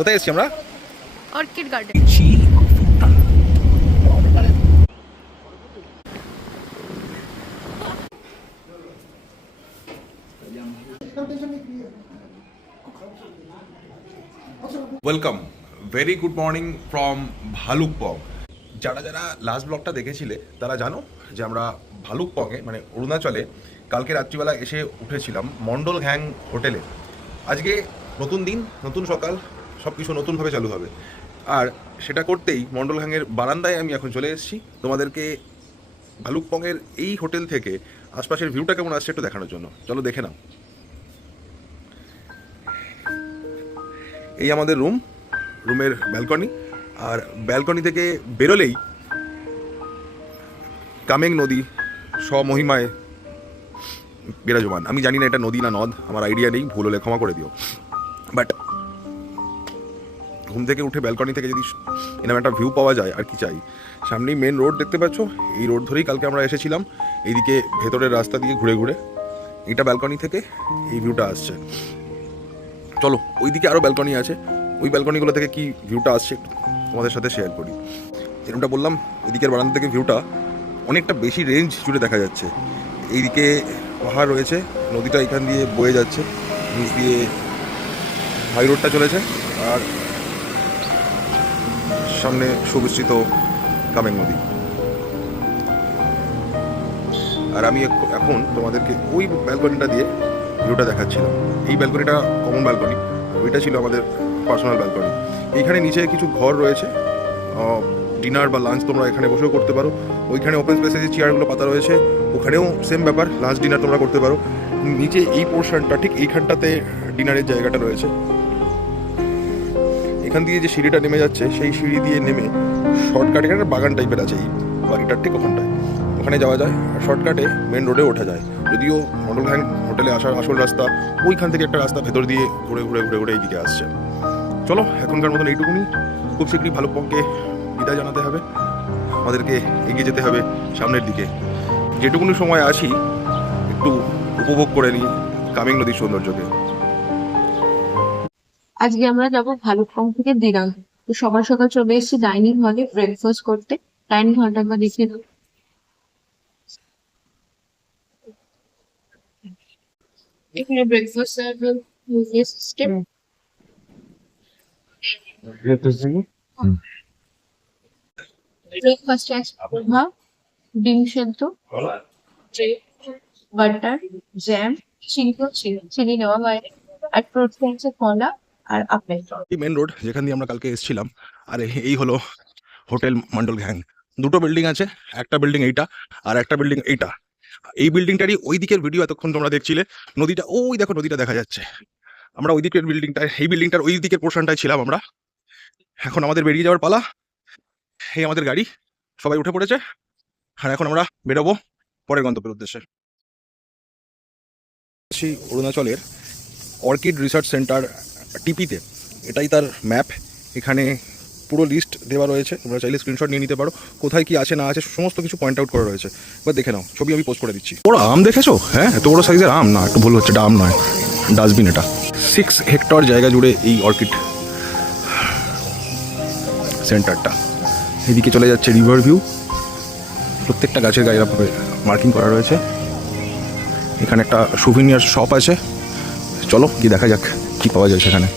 কোথায় এসেছি আমরা? Orchid garden. Welcome, very good morning from Bhalukpong. যারা যারা লাস্ট ব্লগটা দেখেছিলে তারা জানো যে আমরা ভালুকপংয়ে মানে অরুণাচলে কালকে রাত্রিবেলা এসে উঠেছিলাম মন্ডল ঘ্যাং হোটেলে। আজকে নতুন দিন, নতুন সকাল, সব কিছু নতুনভাবে চালু হবে। আর সেটা করতেই মন্ডল ঘ্যাংয়ের বারান্দায় আমি এখন চলে এসেছি তোমাদেরকে ভালুকপংয়ের এই হোটেল থেকে আশপাশের ভিউটা কেমন আসছে একটু দেখানোর জন্য। চলো দেখে নাও। এই আমাদের রুমের ব্যালকনি, আর ব্যালকনি থেকে বেরোলেই কামেং নদী স্বমহিমায় বিরাজমান। আমি জানি না এটা নদী না নদ, আমার আইডিয়া নেই, ভুল হলে ক্ষমা করে দিও। বাট ঘুম থেকে উঠে ব্যালকনি থেকে যদি এরকম একটা ভিউ পাওয়া যায় আর কি চাই। সামনেই মেন রোড দেখতে পাচ্ছ, এই রোড ধরেই কালকে আমরা এসেছিলাম। এইদিকে ভেতরের রাস্তা দিয়ে ঘুরে ঘুরে এটা ব্যালকনি থেকে এই ভিউটা আসছে। চলো ওইদিকে আরও ব্যালকনি আছে, ওই ব্যালকনিগুলো থেকে কি ভিউটা আসছে তোমাদের সাথে শেয়ার করি। যেরকমটা বললাম, এদিকের বারান্দা থেকে ভিউটা অনেকটা বেশি রেঞ্জ জুড়ে দেখা যাচ্ছে। এইদিকে পাহাড় রয়েছে, নদীটা এখান দিয়ে বয়ে যাচ্ছে, নিচ দিয়ে হাই রোডটা চলেছে, আর সামনে সুবিস্তৃত কামেং নদী। আর আমি এখন তোমাদেরকে ওই ব্যালকনিটা দিয়ে ভিউটা দেখাচ্ছিলাম। এই ব্যালকনিটা কমন ব্যালকনি, ওইটা ছিল আমাদের পার্সোনাল ব্যালকনি। এইখানে নিচে কিছু ঘর রয়েছে, ডিনার বা লাঞ্চ তোমরা এখানে বসেও করতে পারো। ওইখানে ওপেন স্পেসে যে চেয়ারগুলো পাতা রয়েছে ওখানেও সেম ব্যাপার, লাঞ্চ ডিনার তোমরা করতে পারো। নিচে এই পোর্শনটা ঠিক এইখানটাতে ডিনারের জায়গাটা রয়েছে। এখান দিয়ে যে সিঁড়িটা নেমে যাচ্ছে সেই সিঁড়ি দিয়ে নেমে শর্টকাট, এখানে বাগান টাইপের আছে এই বাড়িটার ঠিক ওখানটায়, ওখানে যাওয়া যায়। শর্টকাটে মেন রোডে ওঠা যায়। যদিও মন্ডল ঘ্যাং হোটেলে আসার আসল রাস্তা ওইখান থেকে একটা রাস্তা ভেতর দিয়ে ঘুরে ঘুরে ঘুরে ঘুরে এইদিকে আসছে। চলো এখনকার মতন এইটুকুনি, খুব শীঘ্রই ভালুকপংকে বিদায় জানাতে হবে, আমাদেরকে এগিয়ে যেতে হবে সামনের দিকে। যেটুকুনি সময় আসি একটু উপভোগ করে নিই কামেং নদীর সৌন্দর্যকে। আজকে আমরা যাব ভালুকপং থেকে দিরাং। তো সকাল সকাল চলে এসেছি ডাইনিং হলে ব্রেকফাস্ট করতে। ডাইনিং হলটা একবার দেখিয়ে দাও। এখানে ব্রেকফাস্ট সার্ভিং সিস্টেম। ব্রেকফাস্টে আছে পোহা, ডিম সেদ্ধ, বাটার, জ্যাম, চিনি নেওয়া হয়, আর ফ্রুটস আছে কলা আর আপেল। এই মেন রোড যেখান দিয়ে আমরা কালকে এসেছিলাম, আর এই হলো হোটেল মন্ডল ঘ্যাং। দুটো বিল্ডিং আছে, একটা বিল্ডিং এইটা আর একটা বিল্ডিং এইটা। এই বিল্ডিংটারই ওই দিকের ভিডিও এতক্ষণ তোমরা দেখছিলে। নদীটা ওই দেখো, নদীটা দেখা যাচ্ছে। আমরা ওই দিকের বিল্ডিংটায়, এই বিল্ডিংটার ওই দিকের পোর্শনটায় ছিলাম আমরা। এখন আমাদের বেরিয়ে যাওয়ার পালা। এই আমাদের গাড়ি, সবাই উঠে পড়েছে, আর এখন আমরা বেরোবো পরের গন্তব্যের উদ্দেশ্যে। অরুণাচলের অর্কিড রিসার্চ সেন্টার টিপিতে, এটাই তার ম্যাপ। এখানে পুরো লিস্ট দেওয়া রয়েছে, তোমরা চাইলে স্ক্রিনশট নিয়ে নিতে পারো। কোথায় কি আছে না আছে সমস্ত কিছু পয়েন্ট আউট করা রয়েছে। এবার দেখে নাও, ছবি আমি পোস্ট করে দিচ্ছি। বড় আম দেখেছো? হ্যাঁ, এত বড় সাইজের আম না, একটু ভুল হচ্ছে, এটা আম নয়, ডাস্টবিন। এটা 6 হেক্টর জায়গা জুড়ে এই অর্কিড সেন্টারটা। এদিকে চলে যাচ্ছে রিভার ভিউ, প্রত্যেকটা গাছের গায়ে এরকমভাবে মার্কিং করা রয়েছে। এখানে একটা সুভিনিয়ার শপ আছে, চলো গিয়ে দেখা যাক কি পাওয়া যায় সেখানে।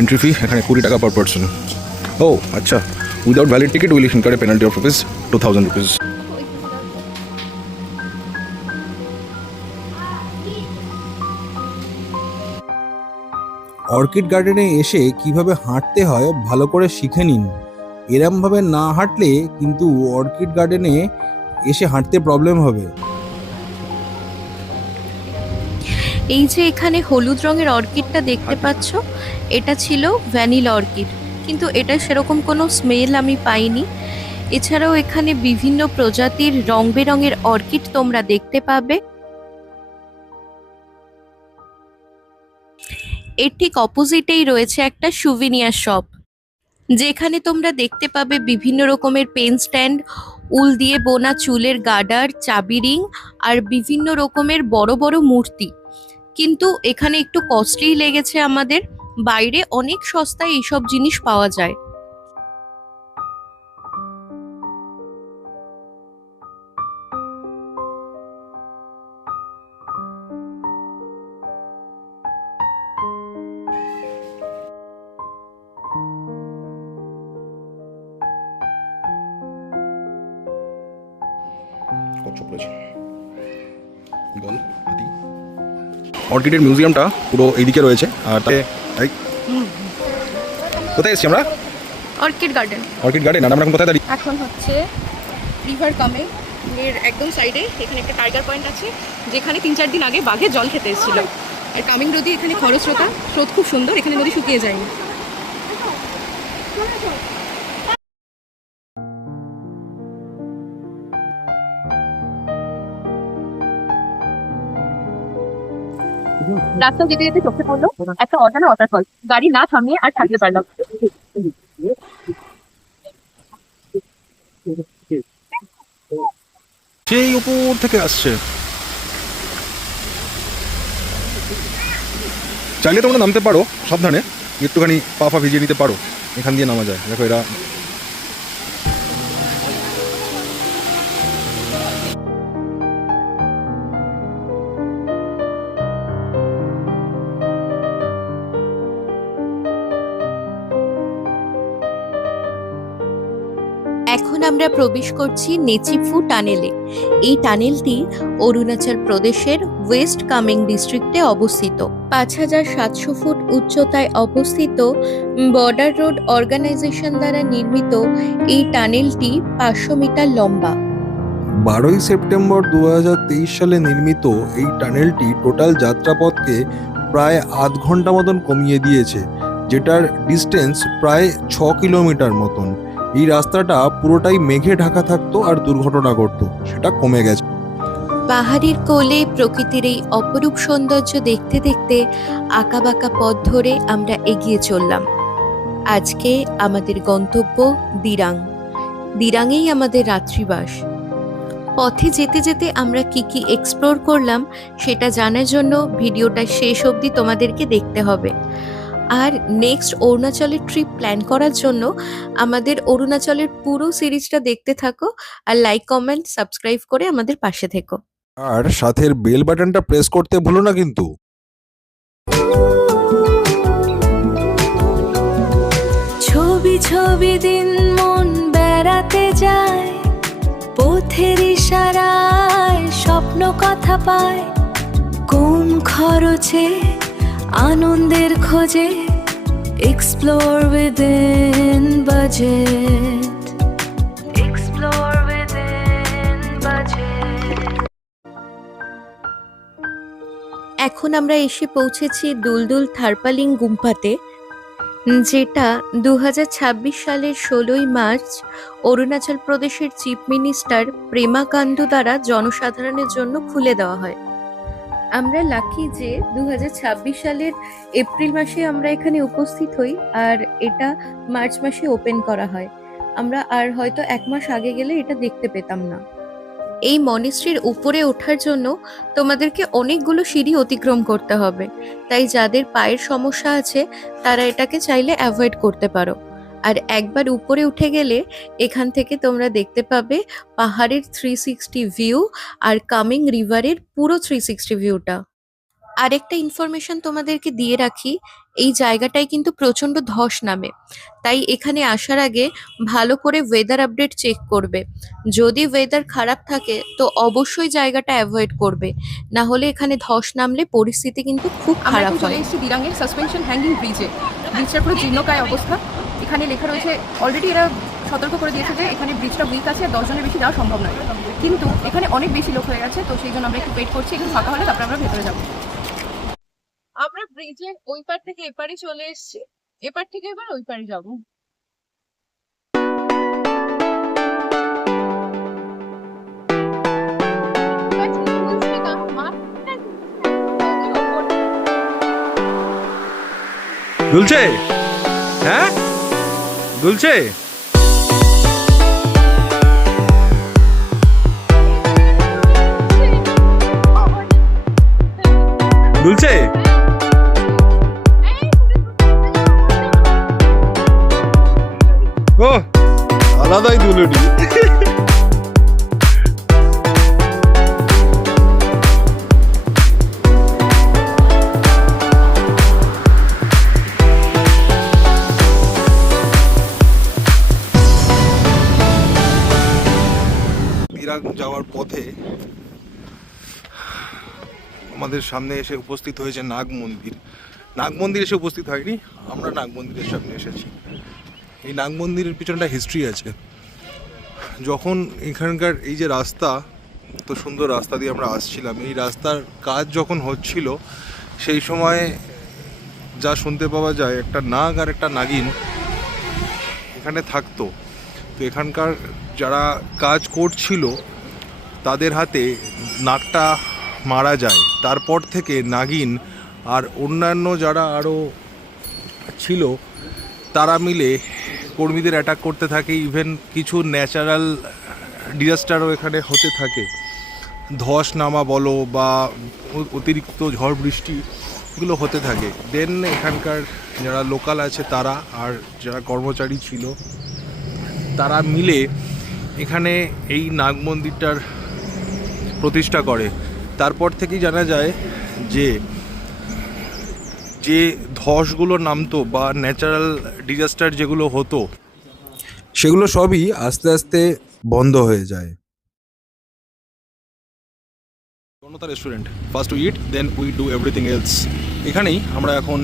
এন্ট্রি ফি এখানে 20 টাকা পার পার্সন। ও আচ্ছা, without valid ticket will incur a penalty of rupees 2000 rupees. Orchid গার্ডেনে এসে কিভাবে হাঁটতে হয় ভালো করে শিখে নিন। এরমভাবে না হাঁটলে কিন্তু অর্কিড গার্ডেনে এসে হাঁটতে প্রবলেম হবে। এই যে এখানে হলুদ রঙের অর্কিডটা দেখতে পাচ্ছ, এটা ছিল ভ্যানিলা অর্কিড, কিন্তু এটা সেরকম কোনো স্মেল আমি পাইনি। এছাড়াও এখানে বিভিন্ন প্রজাতির রং বেরঙের অর্কিড তোমরা দেখতে পাবে। এর ঠিক অপোজিটেই রয়েছে একটা সুভিনিয়ার শপ, যেখানে তোমরা দেখতে পাবে বিভিন্ন রকমের পেন স্ট্যান্ড, উল দিয়ে বোনা চুলের গার্ডার, চাবি রিং আর বিভিন্ন রকমের বড় বড় মূর্তি। কিন্তু এখানে একটু কস্টলি লেগেছে আমাদের, বাইরে অনেক সস্তায় এইসব জিনিস পাওয়া যায়। কচ্ছপ রয়েছে। বল হাতি। অর্কিডের মিউজিয়ামটা পুরো এইদিকে রয়েছে। আর তাতে কোথায় এসেছি আমরা? Orchid garden. Orchid garden. আর আমরা এখন কোথায় দাঁড়িয়ে? এখন হচ্ছে রিভার কামিং এর একদম সাইডে এখানে একটা টাইগার পয়েন্ট আছে, যেখানে 3-4 দিন আগে বাঘে জল খেতে এসেছিল। আর কামিং নদী এখানে খরস্রোতা, স্রোত খুব সুন্দর, এখানে নদী শুকিয়ে যায়নি। রাস্তা যেতে যেতে চোখে পড়লো একটা অজানা ওয়াটারফল। গাড়ি না থামিয়ে আর থাকতে পারলাম। সেই উপর থেকে আসছে। চাইলে তোমরা নামতে পারো, সাবধানে একটুখানি পা ফা ভিজিয়ে নিতে পারো। এখান দিয়ে নামা যায়। দেখো এরা এখন আমরা প্রবেশ করছি নেচিফু টানেলে। এই টানেলটি অরুণাচল প্রদেশের ওয়েস্ট কামেং ডিস্ট্রিক্টে অবস্থিত। 5700 ফুট উচ্চতায় অবস্থিত বর্ডার রোড অর্গানাইজেশন দ্বারা নির্মিত এই টানেলটি 500 মিটার লম্বা। 12ই সেপ্টেম্বর 2023 সালে নির্মিত এই টানেলটি টোটাল যাত্রাপথকে প্রায় আধ ঘন্টা মতন কমিয়ে দিয়েছে, যেটার ডিস্টেন্স প্রায় 6 কিলোমিটার মতন। এই রাস্তাটা পুরোটাই মেঘে ঢাকা থাকতো আর দুর্ঘটনা ঘটতো, সেটা কমে গেছে। পাহাড়ের কোলে প্রকৃতির এই অপরূপ সৌন্দর্য দেখতে দেখতে আঁকাবাঁকা পথ ধরে আমরা এগিয়ে চললাম। আজকে আমাদের গন্তব্য দিরাং। দিরাঙেই আমাদের রাত্রিবাস। পথে যেতে যেতে আমরা কি কি এক্সপ্লোর করলাম সেটা জানার জন্য ভিডিওটা শেষ অবধি তোমাদেরকে দেখতে হবে। আর নেক্সট অরুণাচলের ট্রিপ প্ল্যান করার জন্য আমাদের অরুণাচলের পুরো সিরিজটা দেখতে থাকো, আর লাইক কমেন্ট সাবস্ক্রাইব করে আমাদের পাশে থেকো। আর সাথের বেল বাটনটা প্রেস করতে ভুলো না কিন্তু। ছবি ছবি দিন মন বেড়াতে যায়, পথের ইশারায় স্বপ্ন কথা পায়, কম খরচে আনন্দের খোঁজে, explore within budget, explore within budget. এখন আমরা এসে পৌঁছেছি দুলদুল থারপালিং গুম্পাতে, যেটা 2026 সালের 16ই মার্চ অরুণাচল প্রদেশের চিফ মিনিস্টার প্রেমা কান্দু দ্বারা জনসাধারণের জন্য খুলে দেওয়া হয়। আমরা লাকি যে 2026 সালের এপ্রিল মাসে আমরা এখানে উপস্থিত হই, আর এটা মার্চ মাসে ওপেন করা হয়। আমরা আর হয়তো 1 মাস আগে গেলে এটা দেখতে পেতাম না। এই মনেস্ট্রির উপরে ওঠার জন্য তোমাদেরকে অনেকগুলো সিঁড়ি অতিক্রম করতে হবে, তাই যাদের পায়ের সমস্যা আছে তারা এটাকে চাইলে অ্যাভয়েড করতে পারো। আর একবার উপরে উঠে গেলে এখান থেকে তোমরা দেখতে পাবে পাহাড়ের 360 ভিউ আর কামিং রিভারের পুরো 360 ভিউটা। আরেকটা ইনফরমেশন তোমাদেরকে দিয়ে রাখি, এই জায়গাটায় কিন্তু প্রচন্ড ধস নামে, তাই এখানে আসার আগে ভালো করে ওয়েদার আপডেট চেক করবে। যদি ওয়েদার খারাপ থাকে তো অবশ্যই জায়গাটা অ্যাভয়েড করবে, না হলে এখানে ধস নামলে পরিস্থিতি কিন্তু খুব আমরা খারাপ এখন চলে হয়। এসেছি দিরাঙের সাসপেনশন হ্যাঙ্গিং ব্রিজে। ব্রিজটা পুরো জীর্ণকায় অবস্থা। এখানে লেখা রয়েছে, অলরেডি এরা সতর্ক করে দিয়েছে যে এখানে ব্রিজটা উইক আছে আর 10 জনের বেশি যাওয়া সম্ভব নয়, কিন্তু এখানে অনেক বেশি লোক হয়ে গেছে, তো সেই জন্য আমরা একটু ওয়েট করছি। একটু ফাঁকা হলে তারপরে আমরা ভেতরে যাবো। আমরা ব্রিজের ওই পার থেকে এপারে চলে এসেছি, এপার থেকে এবার ওই পারে যাবো। দুলছে? হ্যাঁ দুলছে? দুলছে? তুলুনি। ইরাক যাওয়ার পথে আমাদের সামনে এসে উপস্থিত হয়েছে নাগ মন্দির। নাগ মন্দির এসে উপস্থিত হয়নি, আমরা নাগ মন্দিরের সামনে এসেছি। এই নাগ মন্দিরের পিছনে একটা হিস্ট্রি আছে। যখন এখানকার এই যে রাস্তা, তো সুন্দর রাস্তা দিয়ে আমরা আসছিলাম, এই রাস্তার কাজ যখন হচ্ছিল সেই সময় যা শুনতে পাওয়া যায়, একটা নাগ আর একটা নাগিন এখানে থাকতো। তো এখানকার যারা কাজ করছিল তাদের হাতে নাগটা মারা যায়। তারপর থেকে নাগিন আর অন্যান্য যারা আরও ছিল তারা মিলে কর্মীদের অ্যাটাক করতে থাকে। ইভেন কিছু ন্যাচারাল ডিজাস্টারও এখানে হতে থাকে, ধস নামা বলো বা অতিরিক্ত ঝড় বৃষ্টি এগুলো হতে থাকে। দেন এখানকার যারা লোকাল আছে তারা আর যারা কর্মচারী ছিল তারা মিলে এখানে এই নাগ মন্দিরটার প্রতিষ্ঠা করে। তারপর থেকেই জানা যায় যে যে ধসগুলো নামতো বা ন্যাচারাল ডিজাস্টার যেগুলো হতো সেগুলো সবই আস্তে আস্তে বন্ধ হয়ে যায়। Janata restaurant, first we eat then we do everything else. এখানেই আমরা এখন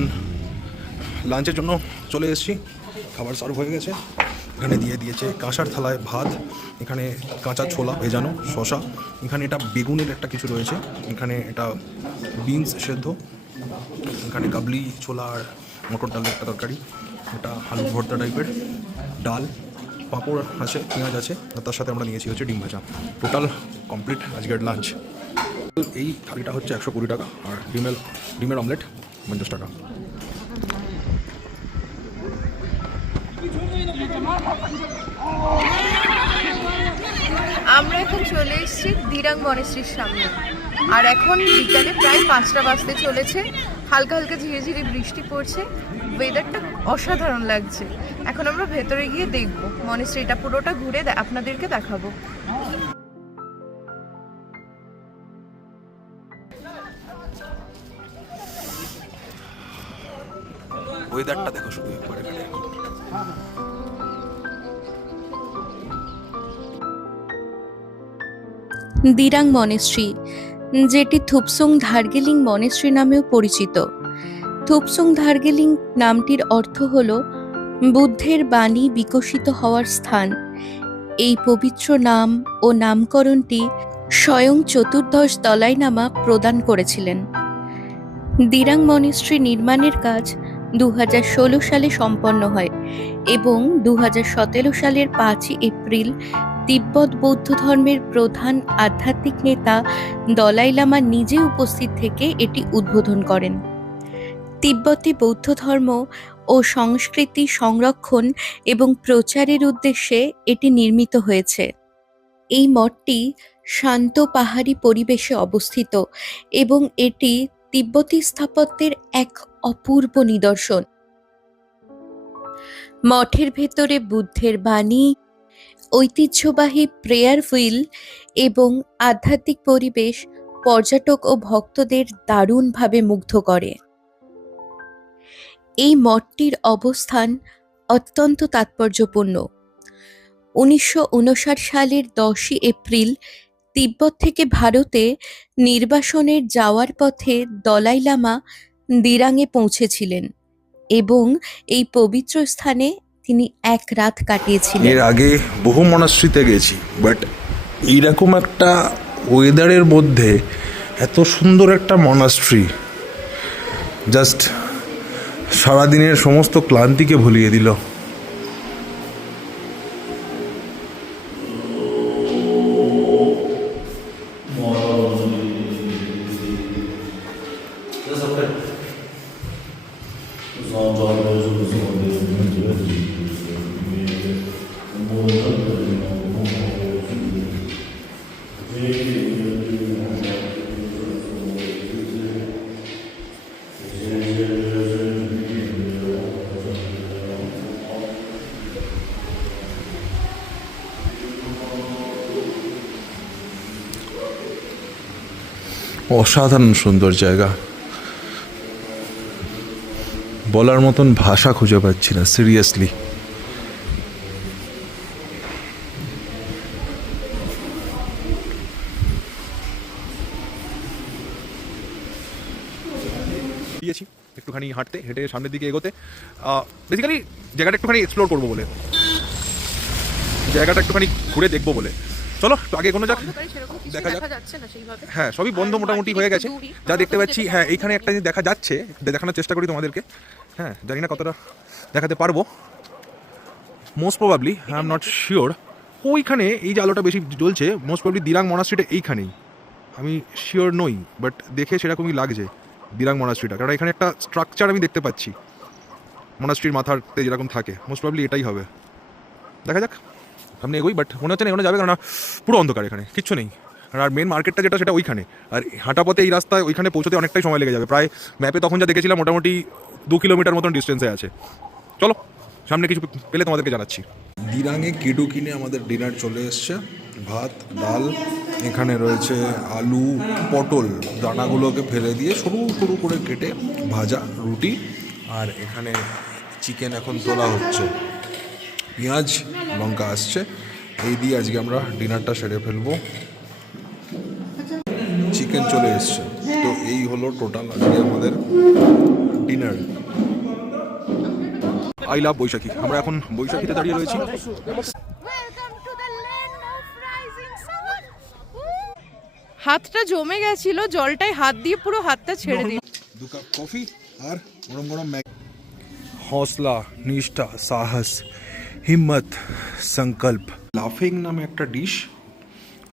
লাঞ্চের জন্য চলে এসেছি। খাবার সার্ভ হয়ে গেছে, এখানে দিয়ে দিয়েছে কাঁসার থালায় ভাত, এখানে কাঁচা ছোলা ভেজানো, শশা, এখানে এটা বেগুনের একটা কিছু রয়েছে, এখানে এটা বিনস সেদ্ধ, এখানে কাবলি ছোলা আর মটর ডালের একটা তরকারি, এটা আলু ভর্তা টাইপের, ডাল, পাঁপড় আছে, পেঁয়াজ আছে, আর তার সাথে আমরা নিয়েছি হচ্ছে ডিম ভাজা। টোটাল কমপ্লিট আজকের লাঞ্চ। এই থালিটা হচ্ছে 120 টাকা আর ডিমের অমলেট 50 টাকা। আমরা এখন চলে এসেছি দিরাং মনেস্ট্রির সামনে, আর এখন বিকালে প্রায় 5টা বাজতে চলেছে। হালকা হালকা ধীরে ধীরে বৃষ্টি পড়ছে, ওয়েদারটা অসাধারণ লাগছে। এখন আমরা ভেতরে গিয়ে দেখব, মনেস্ট্রিটা পুরোটা ঘুরে আপনাদেরকে দেখাবো। ওয়েদারটা দেখো শুধু একবার এখানে। দিরাং মনেস্ট্রি, যেটি থুপসুং ধার্গেলিং মনেস্ট্রি নামেও পরিচিত। থুপসুং ধার্গেলিং নামটির অর্থ হল বুদ্ধের বাণী বিকশিত হওয়ার স্থান। এই পবিত্র নাম ও নামকরণটি স্বয়ং চতুর্দশ দলাই লামা প্রদান করেছিলেন। দিরাং মনেস্ট্রি নির্মাণের কাজ 2016 সালে সম্পন্ন হয় এবং 2017 সালের 5 এপ্রিল তিব্বত বৌদ্ধ ধর্মের প্রধান আধ্যাত্মিক নেতা দলাই লামা নিজে উপস্থিত থেকে এটি উদ্বোধন করেন। তিব্বতী বৌদ্ধ ধর্ম ও সংস্কৃতি সংরক্ষণ এবং প্রচারের উদ্দেশ্যে এটি নির্মিত হয়েছে। এই মঠটি শান্ত পাহাড়ি পরিবেশে অবস্থিত এবং এটি তিব্বতী স্থাপত্যের এক অপূর্ব নিদর্শন। মঠের ভেতরে বুদ্ধের বাণী, ঐতিহ্যবাহী প্রেয়ার হুইল এবং আধ্যাত্মিক পরিবেশ পর্যটক ও ভক্তদের দারুণভাবে মুগ্ধ করে। এই মঠটির অবস্থান অত্যন্ত তাৎপর্যপূর্ণ। 1959 সালের 10 এপ্রিল তিব্বত থেকে ভারতে নির্বাসনের যাওয়ার পথে দলাই লামা দিরাঙে পৌঁছেছিলেন এবং এই পবিত্র স্থানে তিনি এক রাত কাটিয়েছিলেন। এর আগে বহু মনাস্ট্রিতে গেছি, বাট এইরকম একটা ওয়েদারের মধ্যে এত সুন্দর একটা মনাস্ট্রি জাস্ট সারাদিনের সমস্ত ক্লান্তিকে ভুলিয়ে দিল। অসাধারণ সুন্দর জায়গা, বলার মতন ভাষা খুঁজে পাচ্ছি না সিরিয়াসলি। দিয়েছি একটুখানি হাঁটতে, হেঁটে সামনের দিকে এগোতে, বেসিক্যালি জায়গাটা একটুখানি এক্সপ্লোর করবো বলে, জায়গাটা একটুখানি ঘুরে দেখবো বলে। চলো একটু আগে এগোনো যাক, অন্ধকারে সেরকম কিছু দেখা যাক। দেখা যাচ্ছে না সেইভাবে। হ্যাঁ সবই বন্ধ মোটামুটি হয়ে গেছে, যা দেখতে পাচ্ছি। হ্যাঁ এইখানে একটা জিনিস দেখা যাচ্ছে, দেখানোর চেষ্টা করি তোমাদেরকে। হ্যাঁ জানি না কতটা দেখাতে পারবো, most probably I am not sure. ওইখানে এই যে আলোটা বেশি জ্বলছে, মোস্ট প্রবাবলি দিরাং মনাস্ট্রিটা এইখানেই, আমি শিওর নই, বাট দেখে সেরকমই লাগছে দিরাং মনাস্ট্রিটা, কারণ এখানে একটা স্ট্রাকচার আমি দেখতে পাচ্ছি মনাস্ট্রির মাথাতে যেরকম থাকে, মোস্ট প্রবাবলি এটাই হবে। দেখা যাক সামনে এগোই, বাট মনে হচ্ছে না এগোনো যাবে, কারণ পুরো অন্ধকার, এখানে কিচ্ছু নেই। আর মেন মার্কেটটা যেটা সেটা ওইখানে, আর হাঁটা পথে এই রাস্তায় ওইখানে পৌঁছতে অনেকটাই সময় লেগে যাবে। প্রায় ম্যাপে তখন যা দেখেছিলাম মোটামুটি 2 কিলোমিটার মতন ডিস্টেন্সে আছে। চলো সামনে কিছু পেলে তোমাদেরকে জানাচ্ছি। দিরাঙে কেডু কিনে আমাদের ডিনার চলে এসছে, ভাত ডাল, এখানে রয়েছে আলু পটল, দানাগুলোকে ফেলে দিয়ে সরু সরু করে কেটে ভাজা, রুটি, আর এখানে চিকেন এখন তোলা হচ্ছে, পেঁয়াজ লঙ্কা আসছে। এই দিয়ে আজকে আমরা ডিনারটা সেরে ফেলবো। চিকেন চলে এসছে, তো এই হলো টোটাল আজকে আমাদের ডিনার। আই লাভ বৈশাখী। আমরা এখন বৈশাখীতে দাঁড়িয়ে রয়েছি। হাতটা জমে গেছিল, জলটাই হাত দিয়ে পুরো হাতটা ছেড়ে দিই। 2 কাপ কফি আর গরম গরম ম্যাগি। हौसला, निष्ठा, साहस, हिम्मत, संकल्प। लाफिंग नामे একটা ডিশ,